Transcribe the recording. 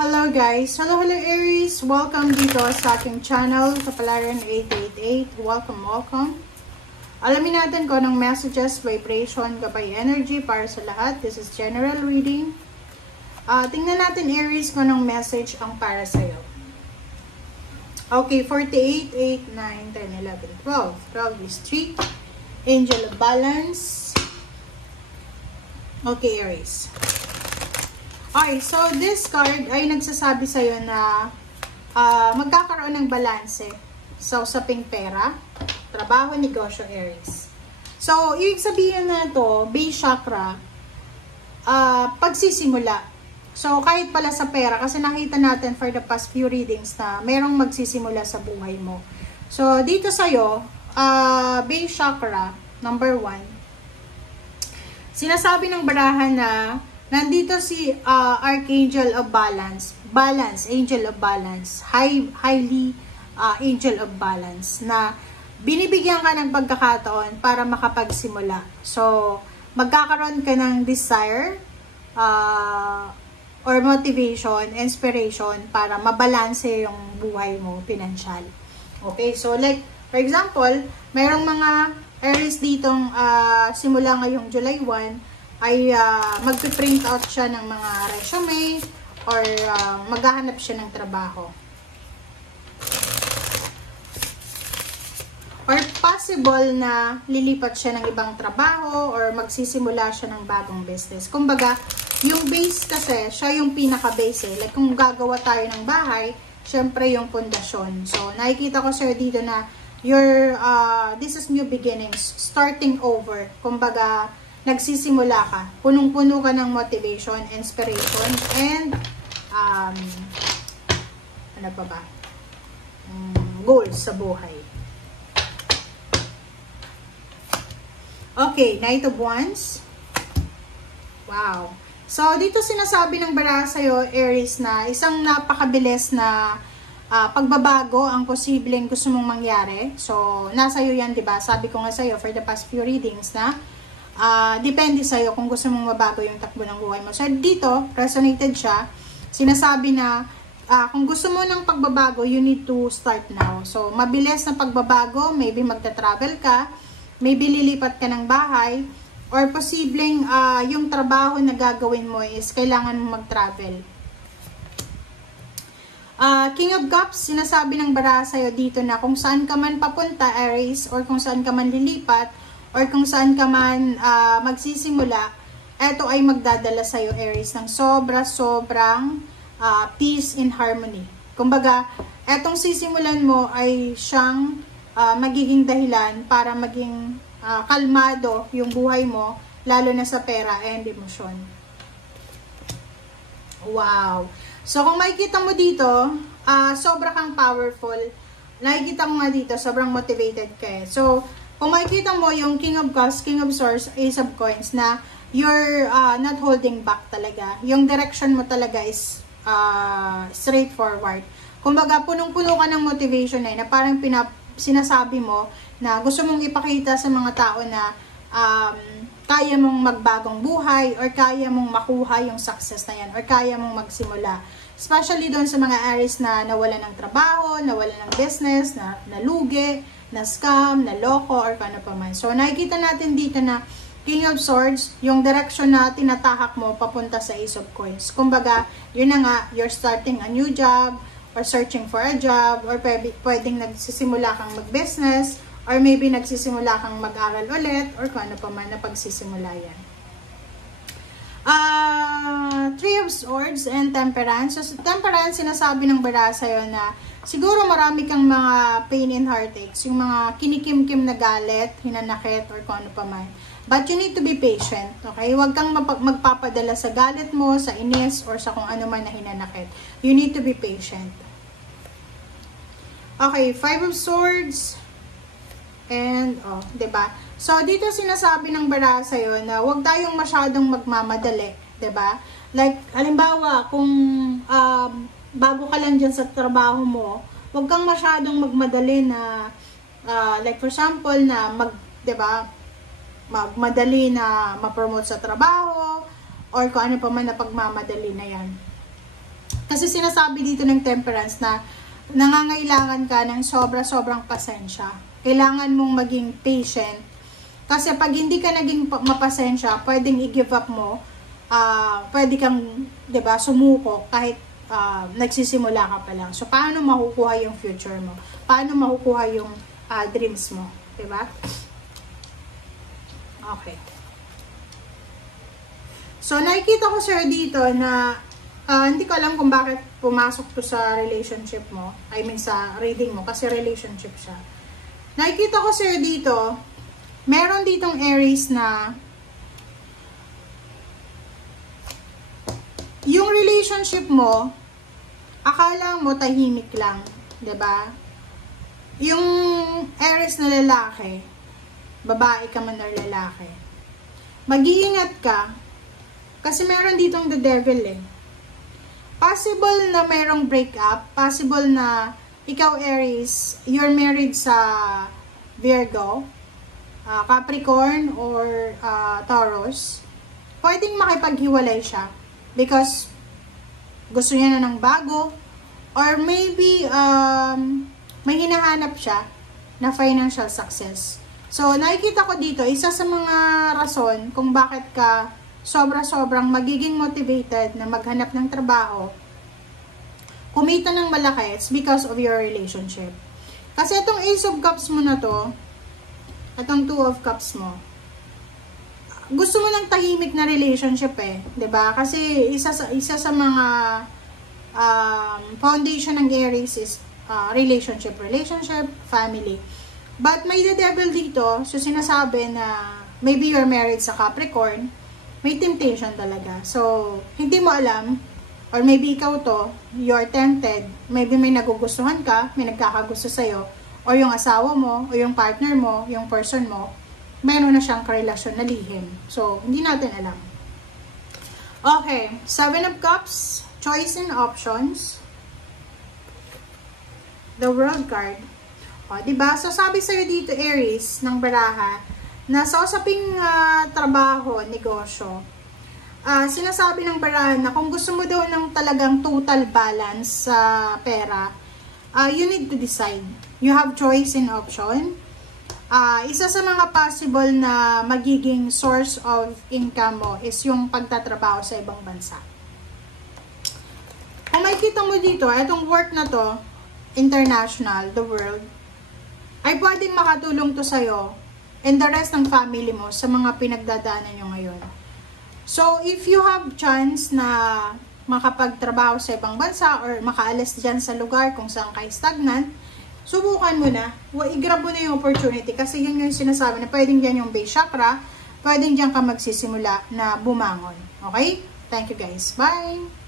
Hello guys! Hello Aries! Welcome dito sa aking channel, Kapalaran 888. Welcome! Alamin natin kung anong messages, vibration, gabay energy para sa lahat. This is general reading. Tingnan natin Aries kung anong message ang para sa'yo. Okay, 48, 8, 9, 10, 11, 12. 12 is 3. Angel of Balance. Okay Aries. Okay, so this card ay nagsasabi sa'yo na magkakaroon ng balanse sa usaping pera, trabaho, negosyo, Aries. So, ibig sabihin na ito, base chakra, pagsisimula. So, kahit pala sa pera, kasi nakita natin for the past few readings na merong magsisimula sa buhay mo. So, dito sa'yo, base chakra, number 1, sinasabi ng barahan na nandito si Archangel of Balance, Angel of Balance, highly Angel of Balance, na binibigyan ka ng pagkakataon para makapagsimula. So, magkakaroon ka ng desire or motivation, inspiration para mabalanse yung buhay mo, financial. Okay, so like, for example, mayroong mga Aries ditong simula ngayong July 1, ay magpiprint out siya ng mga resume or maghahanap siya ng trabaho. Or possible na lilipat siya ng ibang trabaho or magsisimula siya ng bagong business. Kumbaga, yung base kasi, siya yung pinaka-base. Like kung gagawa tayo ng bahay, syempre yung pundasyon. So, nakikita ko sir dito na this is new beginnings, starting over. Kumbaga, nagsisimula ka, punong-puno ka ng motivation, inspiration, and ano pa ba? Goals sa buhay. Okay, Knight of Wands. Wow. So, dito sinasabi ng baraha sa'yo, Aries, na isang napakabilis na pagbabago ang posibleng gusto mong mangyari. So, nasa iyo yan, diba? Sabi ko nga sa'yo for the past few readings na depende sa'yo kung gusto mong mabago yung takbo ng buhay mo. So, dito, resonated siya. Sinasabi na, kung gusto mo ng pagbabago, you need to start now. So, mabilis na pagbabago, maybe magta-travel ka, maybe lilipat ka ng bahay, or posibleng yung trabaho na gagawin mo is kailangan mong mag-travel. King of Cups, sinasabi ng baraha sa'yo dito na kung saan ka man papunta, Aries, or kung saan ka man lilipat, or kung saan ka man magsisimula, eto ay magdadala sa'yo, Aries, ng sobrang peace and harmony. Kumbaga, etong sisimulan mo ay siyang magiging dahilan para maging kalmado yung buhay mo, lalo na sa pera and emosyon. Wow! So, kung makikita mo dito, sobra kang powerful. Nakikita mo nga dito, sobrang motivated ka. So, kung makikita mo yung King of Cups, King of Swords, Ace of Coins, na you're not holding back talaga. Yung direction mo talaga is straightforward. Kumbaga, punong-puno ka ng motivation na parang sinasabi mo na gusto mong ipakita sa mga tao na kaya mong magbagong buhay or kaya mong makuha yung success na yan or kaya mong magsimula. Especially doon sa mga Aries na nawalan ng trabaho, nawalan ng business, na nalugi, na scam, na loko, or kano pa man. So, nakikita natin dito na King of Swords, yung direction na tinatahak mo papunta sa Ace of Coins. Kumbaga, yun na nga, you're starting a new job, or searching for a job, or pwedeng nagsisimula kang mag-business, or maybe nagsisimula kang mag-aral ulit, or kano pa man na pagsisimula yan. Three of Swords and Temperance. So, Temperance, sinasabi ng baraha sa'yo na siguro marami kang mga pain and heartaches, yung mga kinikim-kim na galit, hinanakit, or kung ano pa man. But you need to be patient, okay? Huwag kang magpapadala sa galit mo, sa inis, or sa kung ano man na hinanakit. You need to be patient. Okay, Five of Swords. And, diba? So, dito sinasabi ng baraha sa'yo na huwag tayong masyadong magmamadali, diba? Like, halimbawa, kung bago ka lang dyan sa trabaho mo, huwag kang masyadong magmadali na, like for example, na diba, magmadali na ma-promote sa trabaho, or kung ano pa man na pagmamadali na yan. Kasi sinasabi dito ng Temperance na nangangailangan ka ng sobrang pasensya. Kailangan mong maging patient. Kasi pag hindi ka naging mapasensya, pwedeng i-give up mo. Pwede kang, 'di ba, sumuko kahit nagsisimula ka pa lang. So, paano makukuha yung future mo? Paano makukuha yung dreams mo? 'Di ba? Okay. So, nakikita ko, sir, dito na hindi ko alam kung bakit pumasok to sa relationship mo. I mean, sa reading mo. Kasi relationship siya. Nakikita ko, sir, dito, meron ditong Aries na yung relationship mo, akala mo tahimik lang. 'Di ba? Yung Aries na lalaki, babae ka man or lalaki, mag-iingat ka. Kasi meron ditong the devil eh. Possible na mayroong breakup. Possible na ikaw, Aries, you're married sa Virgo, Capricorn, or Taurus. Pwedeng makipaghiwalay siya because gusto niya na ng bago. Or maybe may hinahanap siya na financial success. So, nakikita ko dito, isa sa mga rason kung bakit ka sobrang magiging motivated na maghanap ng trabaho, kumita ng malaki, it's because of your relationship. Kasi itong Ace of Cups mo na to, itong Two of Cups mo, gusto mo ng tahimik na relationship eh, 'di ba? Kasi isa sa mga foundation ng Aries is relationship, family. But may the devil dito, so sinasabi na maybe you're married sa Capricorn, may temptation talaga. So, hindi mo alam, or maybe ikaw to, you're tempted, maybe may nagugustuhan ka, may nagkakagusto sa'yo, or yung asawa mo, o yung partner mo, yung person mo, mayroon na siyang karelasyon na lihim. So, hindi natin alam. Okay, Seven of Cups, choice and options. The World card. O, diba? So, sabi sa'yo dito, Aries, ng baraha, na sa usaping trabaho, negosyo, sinasabi ng baraha na kung gusto mo daw ng talagang total balance sa pera, you need to decide. You have choice and option. Isa sa mga possible na magiging source of income mo is yung pagtatrabaho sa ibang bansa. Kung makikita mo dito, itong work na to, international, the world, ay pwedeng makatulong to sa'yo and the rest ng family mo sa mga pinagdadaanan nyo ngayon. So, if you have chance na makapagtrabaho sa ibang bansa or makaalis dyan sa lugar kung saan kayo stagnant, subukan mo na. I-grab mo na yung opportunity kasi yun yung sinasabi na pwedeng dyan yung base chakra, pwedeng dyan ka magsisimula na bumangon. Okay? Thank you guys. Bye!